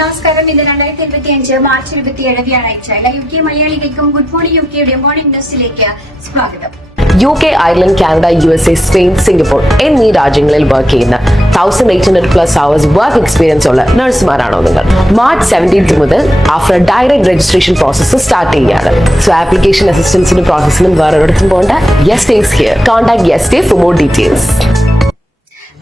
നമസ്കാരം. ഇത് രണ്ടായിരത്തി ഇരുപത്തി അഞ്ച് മാർച്ച് ഇരുപത്തിയേഴ് വ്യാഴാഴ്ച എല്ലാ യു കെ മലയാളികൾക്കും ഗുഡ് മോർണിംഗ് യു കെയുടെ മോർണിംഗ് ന്യൂസിലേക്ക് സ്വാഗതം. U K Ireland Canada U S A Spain Singapore എന്നീ രാജ്യങ്ങളിൽ വർക്ക് ചെയ്യുന്ന thousand eight hundred plus hours work experience ഉള്ള നഴ്സുമാരാണോ നിങ്ങൾ. മാർച്ച് സെവന്റീൻത്ത് മുതൽ after direct registration process start ചെയ്യുകയാണ്. സോ ആപ്ലിക്കേഷൻ അസിസ്റ്റൻസിനും പ്രോസസ്സിനും വേറെ ഒരിടത്തും പോകേണ്ട yes days here contact yes day for more details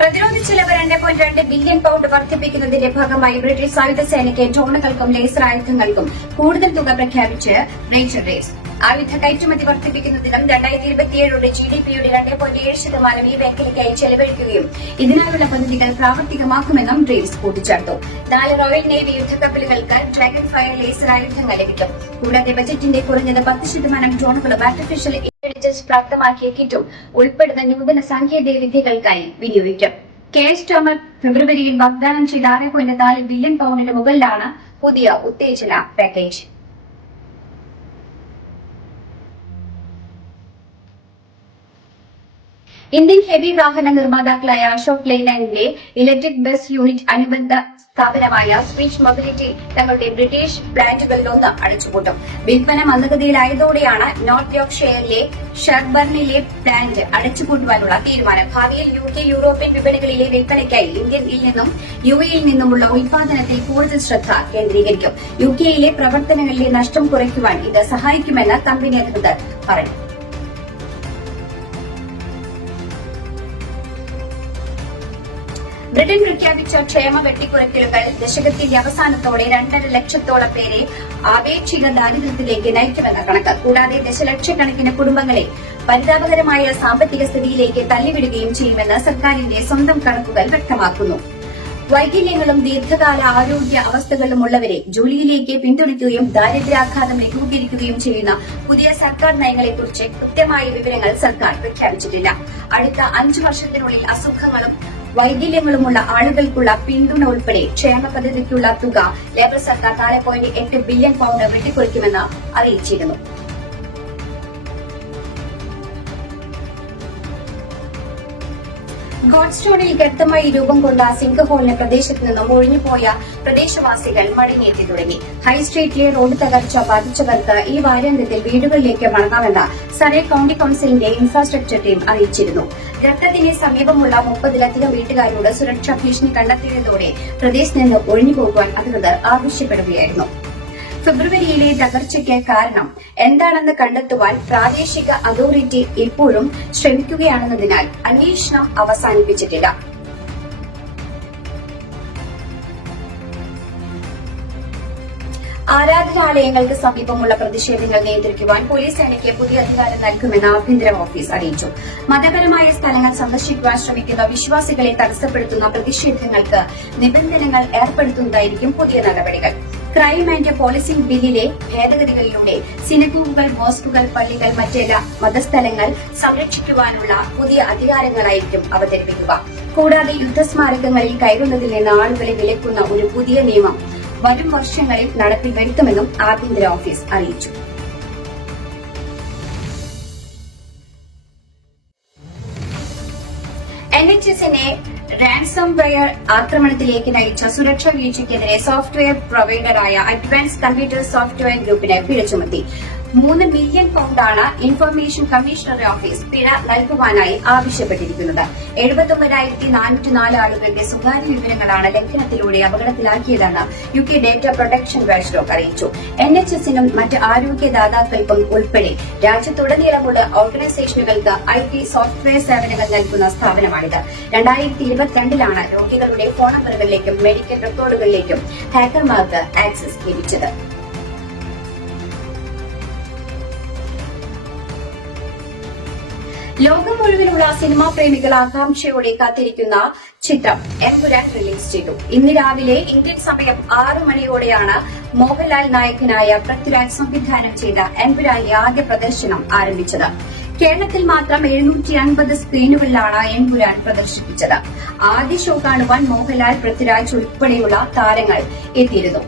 പ്രതിരോധ ചെലവ് രണ്ട് പോയിന്റ് രണ്ട് ബില്യൺ പൗണ്ട് വർദ്ധിപ്പിക്കുന്നതിന്റെ ഭാഗമായി ബ്രിട്ടീഷ് സായുധ സേനയ്ക്ക് ഡ്രോണുകൾക്കും ലേസർ ആയുധങ്ങൾക്കും കൂടുതൽ തുക പ്രഖ്യാപിച്ച് റേഞ്ചർ റേസ് ആയുധ കയറ്റുമതി വർദ്ധിപ്പിക്കുന്നതിനും രണ്ടായിരത്തി ഇരുപത്തിയേഴോടെ ജി ഡി പിയുടെ രണ്ട് പോയിന്റ് ഏഴ് ശതമാനം ഈ മേഖലയ്ക്കായി ചെലവഴിക്കുകയും ഇതിനായുള്ള പദ്ധതികൾ പ്രാവർത്തികമാക്കുമെന്നും ഡ്രീവ്സ് കൂട്ടിച്ചേർത്തു. നാല് റോയൽ നേവി യുദ്ധക്കപ്പലുകൾക്ക് ഡ്രാഗൺ ഫയർ ലേസർ ആയുധങ്ങൾ ലഭിക്കും. കൂടാതെ ബജറ്റിന്റെ കുറഞ്ഞത് പത്ത് ശതമാനം ഡ്രോണുകളും ആർട്ടിഫിഷ്യൽ ഇന്റലിജൻസ് പ്രാപ്തമാക്കിയ ഉൾപ്പെടുന്ന നൂതന സാങ്കേതിക വിദ്യകൾക്കായി വിനിയോഗിക്കും കെ എസ് ടോമർ ഫെബ്രുവരിയിൽ വാഗ്ദാനം ചെയ്ത ആറ് പോയിന്റ് നാല് ബില്യൺ പൗണ്ടിന് മുകളിലാണ് പുതിയ ഉത്തേജന പാക്കേജ് ഇന്ത്യൻ ഹെവി വാഹന നിർമ്മാതാക്കളായ അശോക് ലൈലാൻഡിന്റെ ഇലക്ട്രിക് ബസ് യൂണിറ്റ് അനുബന്ധ സ്ഥാപനമായ സ്വിച്ച് മൊബിലിറ്റി തങ്ങളുടെ ബ്രിട്ടീഷ് ബ്രാൻഡുകളിലൊന്ന് അടച്ചുപൂട്ടും. വിൽപ്പന മന്ദഗതിയിലായതോടെയാണ് നോർത്ത് യോർക്ക്ഷയറിലെ ഷർബർണിലെ പ്ലാന്റ് അടച്ചുപൂട്ടുവാനുള്ള തീരുമാനം. ഭാവിയിൽ യു കെ യൂറോപ്യൻ വിപണികളിലെ വിൽപ്പനയ്ക്കായി ഇന്ത്യയിൽ നിന്നും യു എയിൽ നിന്നുമുള്ള ഉൽപാദനത്തിൽ കൂടുതൽ ശ്രദ്ധ കേന്ദ്രീകരിക്കും. യു കെയിലെ പ്രവർത്തനങ്ങളിലെ നഷ്ടം കുറയ്ക്കുവാൻ ഇത് സഹായിക്കുമെന്ന് കമ്പനി അധികൃതർ പറഞ്ഞു. ബ്രിട്ടൻ പ്രഖ്യാപിച്ച ക്ഷേമ വെട്ടിക്കുറയ്ക്കലുകൾ ദശകത്തിന്റെ അവസാനത്തോടെ രണ്ടര ലക്ഷത്തോളം പേരെ ആപേക്ഷിക ദാരിദ്ര്യത്തിലേക്ക് നയിക്കുമെന്ന കണക്ക്. കൂടാതെ ദശലക്ഷക്കണക്കിന് കുടുംബങ്ങളെ പരിതാപകരമായ സാമ്പത്തിക സ്ഥിതിയിലേക്ക് തള്ളിവിടുകയും ചെയ്യുമെന്ന് സർക്കാരിന്റെ സ്വന്തം കണക്കുകൾ വ്യക്തമാക്കുന്നു. വൈകല്യങ്ങളും ദീർഘകാല ആരോഗ്യ അവസ്ഥകളുമുള്ളവരെ ജോലിയിലേക്ക് പിന്തുണയ്ക്കുകയും ദാരിദ്ര്യാഘാതം ലഘൂകരിക്കുകയും ചെയ്യുന്ന പുതിയ സർക്കാർ നയങ്ങളെക്കുറിച്ച് കൃത്യമായ വിവരങ്ങൾ സർക്കാർ പ്രഖ്യാപിച്ചിട്ടില്ല. അടുത്ത അഞ്ചു വർഷത്തിനുള്ളിൽ അസുഖങ്ങളും വൈകല്യങ്ങളുമുള്ള ആളുകൾക്കുള്ള പിന്തുണ ഉൾപ്പെടെ ക്ഷേമ പദ്ധതിക്കുള്ള തുക ലേബർ സർക്കാർ നാല് പോയിന്റ് എട്ട് ബില്യൺ പൗണ്ട് വെട്ടിക്കുറിക്കുമെന്ന് അറിയിച്ചിരുന്നു. ഗോഡ്സ്റ്റോണിൽ ഗർത്തമായി രൂപം കൊണ്ട സിംഗഹോളിന് പ്രദേശത്ത് നിന്നും ഒഴിഞ്ഞുപോയ പ്രദേശവാസികൾ മടങ്ങിയെത്തി തുടങ്ങി. ഹൈസ്ട്രീറ്റിലെ റോഡ് തകർച്ച ബാധിച്ചവർക്ക് ഈ വാരാന്ത്യത്തിൽ വീടുകളിലേക്ക് മടങ്ങാമെന്ന് സറേ കൌണ്ടി കൌൺസിലിന്റെ ഇൻഫ്രാസ്ട്രക്ചർ ടീം അറിയിച്ചിരുന്നു. ഗർത്തത്തിന് സമീപമുള്ള മുപ്പതിലധികം വീട്ടുകാരോട് സുരക്ഷാ ഭീഷണി കണ്ടെത്തിയതോടെ പ്രദേശത്ത് നിന്ന് ഒഴിഞ്ഞുപോകുവാൻ അധികൃതർ ആവശ്യപ്പെടുകയായിരുന്നു. ഫെബ്രുവരിയിലെ തകർച്ചയ്ക്ക് കാരണം എന്താണെന്ന് കണ്ടെത്തുവാൻ പ്രാദേശിക അതോറിറ്റി ഇപ്പോഴും ശ്രമിക്കുകയാണെന്നതിനാൽ അന്വേഷണം അവസാനിപ്പിച്ചിട്ടില്ല. ആരാധനാലയങ്ങൾക്ക് സമീപമുള്ള പ്രതിഷേധങ്ങൾ നിയന്ത്രിക്കുവാൻ പോലീസ് സേനയ്ക്ക് പുതിയ അധികാരം നൽകുമെന്ന് ആഭ്യന്തര ഓഫീസ് അറിയിച്ചു. മതപരമായ സ്ഥലങ്ങൾ സന്ദർശിക്കുവാൻ ശ്രമിക്കുന്ന വിശ്വാസികളെ തടസ്സപ്പെടുത്തുന്ന പ്രതിഷേധങ്ങൾക്ക് നിബന്ധനകൾ ഏർപ്പെടുത്തുന്നതായിരിക്കും പുതിയ നടപടികൾ. ക്രൈം ആൻഡ് പോളിസിംഗ് ബില്ലിലെ ഭേദഗതികളിലൂടെ സിനഗോഗുകൾ മോസ്കുകൾ പള്ളികൾ മറ്റെല്ലാ മതസ്ഥലങ്ങൾ സംരക്ഷിക്കുവാനുള്ള പുതിയ അധികാരങ്ങളായിരിക്കും അവതരിപ്പിക്കുക. കൂടാതെ യുദ്ധസ്മാരകങ്ങളിൽ കയറുന്നതിൽ നിന്ന് ആളുകളെ വിലക്കുന്ന ഒരു പുതിയ നിയമം വരും വർഷങ്ങളിൽ നടപ്പിൽ വരുത്തുമെന്നും ആഭ്യന്തര ഓഫീസ് അറിയിച്ചു. എൻ എച്ച് എസിനെ റാൻസം വെയർ ആക്രമണത്തിലേക്ക് നയിച്ച സുരക്ഷാ വീഴ്ചയ്ക്കെതിരെ സോഫ്റ്റ്വെയർ പ്രൊവൈഡറായ അഡ്വാൻസ് കമ്പ്യൂട്ടർ സോഫ്റ്റ്വെയർ ഗ്രൂപ്പിന് പിഴ ചുമത്തി. മൂന്ന് മില്യൺ പൗണ്ടാണ് ഇൻഫർമേഷൻ കമ്മീഷണറി ഓഫീസ് പിഴ നൽകുവാനായി ആവശ്യപ്പെട്ടിരിക്കുന്നത്. എഴുപത്തൊമ്പതിനായിരത്തി നാനൂറ്റി നാല് ആളുകളുടെ സ്വകാര്യ വിവരങ്ങളാണ് ലംഘനത്തിലൂടെ അപകടത്തിലാക്കിയതെന്ന് U K data protection watchdog അറിയിച്ചു. എൻ എച്ച് എസിനും മറ്റ് ആരോഗ്യദാതാക്കൾക്കും ഉൾപ്പെടെ രാജ്യത്തുടനീളമുള്ള ഓർഗനൈസേഷനുകൾക്ക് ഐ ടി സോഫ്റ്റ്വെയർ സേവനങ്ങൾ നൽകുന്ന സ്ഥാപനമാണിത്. രണ്ടായിരത്തി ഇരുപത്തിരണ്ടിലാണ് രോഗികളുടെ ഫോൺ നമ്പറുകളിലേക്കും മെഡിക്കൽ റെക്കോർഡുകളിലേക്കും ഹാക്കർമാർക്ക് ആക്സസ് ലഭിച്ചത്. ലോകം മുഴുവനുള്ള സിനിമാ പ്രേമികൾ ആകാംക്ഷയോടെ കാത്തിരിക്കുന്ന ചിത്രം എംപുരാൻ റിലീസ് ചെയ്തു. ഇന്ന് രാവിലെ ഇന്ത്യൻ സമയം ആറ് മണിയോടെയാണ് മോഹൻലാൽ നായകനായ പൃഥ്വിരാജ് സംവിധാനം ചെയ്ത എംപുരാന്റെ ആദ്യ പ്രദർശനം ആരംഭിച്ചത്. കേരളത്തിൽ മാത്രം എഴുന്നൂറ്റി അൻപത് സ്ക്രീനുകളിലാണ് എംപുരാൻ പ്രദർശിപ്പിച്ചത്. ആദ്യ ഷോ കാണുവാൻ മോഹൻലാൽ പൃഥ്വിരാജ് ഉൾപ്പെടെയുള്ള താരങ്ങൾ എത്തിയിരുന്നു.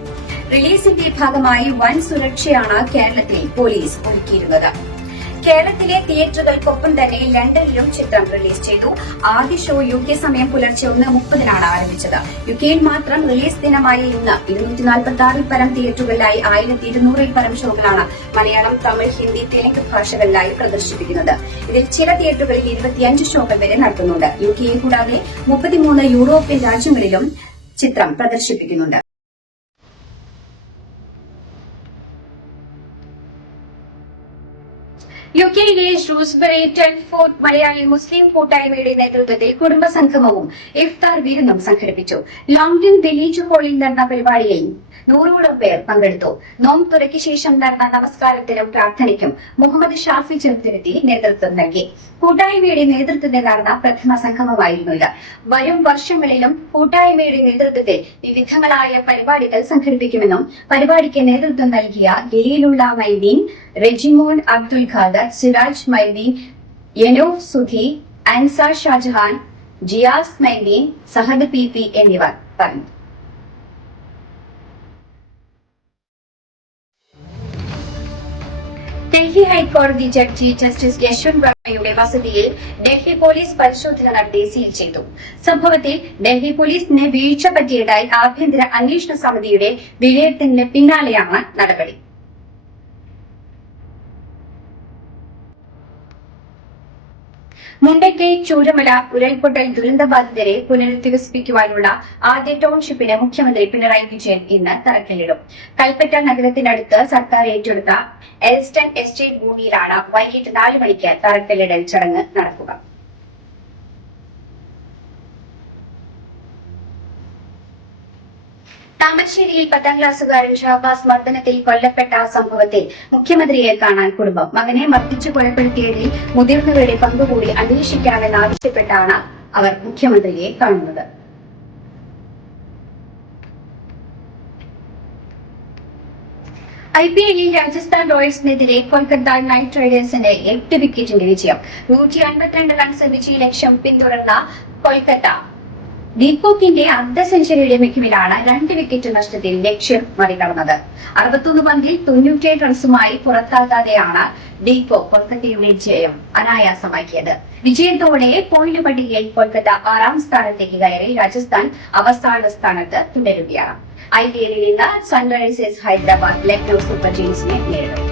റിലീസിന്റെ ഭാഗമായി വൻ സുരക്ഷയാണ് കേരളത്തിൽ പോലീസ് ഒരുക്കിയിരുന്നത്. കേരളത്തിലെ തിയേറ്ററുകൾക്കൊപ്പം തന്നെ ലണ്ടനിലും ചിത്രം റിലീസ് ചെയ്തു. ആദ്യ ഷോ യു കെ സമയം പുലർച്ചെ ഒന്ന് മുപ്പതിനാണ് ആരംഭിച്ചത്. യു കെയിൽ മാത്രം റിലീസ് ദിനമായ ഇന്ന് ഇരുന്നൂറ്റി നാൽപ്പത്തി ആറിൽ പരം തിയേറ്ററുകളിലായി ആയിരത്തി ഇരുന്നൂറിൽ പരം ഷോകളാണ് മലയാളം തമിഴ് ഹിന്ദി തെലുങ്ക് ഭാഷകളിലായി പ്രദർശിപ്പിക്കുന്നത്. ഇതിൽ ചില തിയേറ്ററുകളിൽ ഇരുപത്തിയഞ്ച് ഷോകൾ വരെ നടത്തുന്നുണ്ട് യു കെയിൽ കൂടാതെ മുപ്പത്തിമൂന്ന് യൂറോപ്യൻ രാജ്യങ്ങളിലും ചിത്രം പ്രദർശിപ്പിക്കുന്നുണ്ട്. യു കെയിലെ ഷൂസ്ബറി മലയാളി മുസ്ലിം കൂട്ടായ്മയുടെ നേതൃത്വത്തിൽ കുടുംബസംഗമവും ഇഫ്താർ വിരുന്നും സംഘടിപ്പിച്ചു. ലോങ്ടൺ വില്ലേജ് ഹാളിൽ നടന്ന പരിപാടിയിൽ നൂറോളം പേർ പങ്കെടുത്തു. നോം തുറയ്ക്ക് ശേഷം നടന്ന നമസ്കാരത്തിനും പ്രാർത്ഥനയ്ക്കും മുഹമ്മദ് ഷാഫി ചെറുത്തിരുത്തി നേതൃത്വം നൽകി. കൂട്ടായ്മയുടെ നേതൃത്വത്തിൽ നടന്ന പ്രഥമ സംഗമമായിരുന്നു ഇത്. വരും വർഷങ്ങളിലും കൂട്ടായ്മയുടെ നേതൃത്വത്തിൽ വിവിധങ്ങളായ പരിപാടികൾ സംഘടിപ്പിക്കുമെന്നും പരിപാടിക്ക് നേതൃത്വം നൽകിയ ഗലിയിലുള്ള മൈദീൻ റെജിമോൻ അബ്ദുൽ ഖാദർ സിറാജ് മൈദീൻ യനോ സുധി അൻസാർ ഷാജഹാൻ ജിയാസ് മൈദീൻ സഹദ് പി പി എന്നിവർ പറഞ്ഞു. ഡൽഹി ഹൈക്കോടതി ജഡ്ജി ജസ്റ്റിസ് യശ്വന്ത് വർമ്മയുടെ വസതിയിൽ ഡൽഹി പോലീസ് പരിശോധന നടത്തി സീൽ ചെയ്തു. സംഭവത്തിൽ ഡൽഹി പോലീസിന് വീഴ്ച പറ്റിയതായി ആഭ്യന്തര അന്വേഷണ സമിതിയുടെ വിലയിരുത്തലിന് പിന്നാലെയാണ് നടപടി. മുണ്ടക്കൈ ചൂരമല ഉരുൾപൊട്ടൽ ദുരന്തബാധിതരെ പുനരധിവസിപ്പിക്കുവാനുള്ള ആദ്യ ടൗൺഷിപ്പിന് മുഖ്യമന്ത്രി പിണറായി വിജയൻ ഇന്ന് തറക്കല്ലിടും. കൽപ്പറ്റ നഗരത്തിനടുത്ത് സർക്കാർ ഏറ്റെടുത്ത എൽസ്റ്റൺ എസ്റ്റേറ്റ് ഭൂമിയിലാണ് വൈകിട്ട് നാല് മണിക്ക് തറക്കല്ലിടൽ ചടങ്ങ് നടക്കുക. താമരശ്ശേരിയിൽ പത്താം ക്ലാസ്സുകാരൻ ഷഹബാസ് മർദ്ദനത്തിൽ കൊല്ലപ്പെട്ട സംഭവത്തിൽ മുഖ്യമന്ത്രിയെ കാണാൻ കുടുംബം. മകനെ മർദ്ദിച്ചു കൊലപ്പെടുത്തിയതിൽ മുതിർന്നവരുടെ പങ്കുകൂടി അന്വേഷിക്കണമെന്നാവശ്യപ്പെട്ടാണ് അവർ മുഖ്യമന്ത്രിയെ കാണുന്നത്. ഐ പി എല്ലിൽ രാജസ്ഥാൻ റോയൽസിനെതിരെ കൊൽക്കത്ത നൈറ്റ് റൈഡേഴ്സിന് എട്ട് വിക്കറ്റിന്റെ വിജയം. നൂറ്റി അൻപത്തിരണ്ട് റൺസ് വിജയ ലക്ഷ്യം പിന്തുടർന്ന കൊൽക്കത്ത. ദീപോക്കിന്റെ അർദ്ധ സെഞ്ചുറിയുടെ മികവിലാണ് രണ്ട് വിക്കറ്റ് നഷ്ടത്തിൽ ലക്ഷ്യം മറികടന്നത്. അറുപത്തൊന്ന് പന്തിൽ തൊണ്ണൂറ്റേഴ് റൺസുമായി പുറത്താകാതെയാണ് ഡീപോ കൊൽക്കത്തയുടെ ജയം അനായാസമാക്കിയത്. വിജയത്തോടെ പോയിന്റ് പട്ടികയിൽ കൊൽക്കത്ത ആറാം സ്ഥാനത്തേക്ക് കയറി രാജസ്ഥാൻ അവസാന സ്ഥാനത്ത് തുടരുകയാണ്. ഐ പി എല്ലിൽ ഇന്ന് സൺറൈസേഴ്സ് ഹൈദരാബാദ് ലക്നൌ സൂപ്പർ ജെയിൻസിനെ നേരിടും.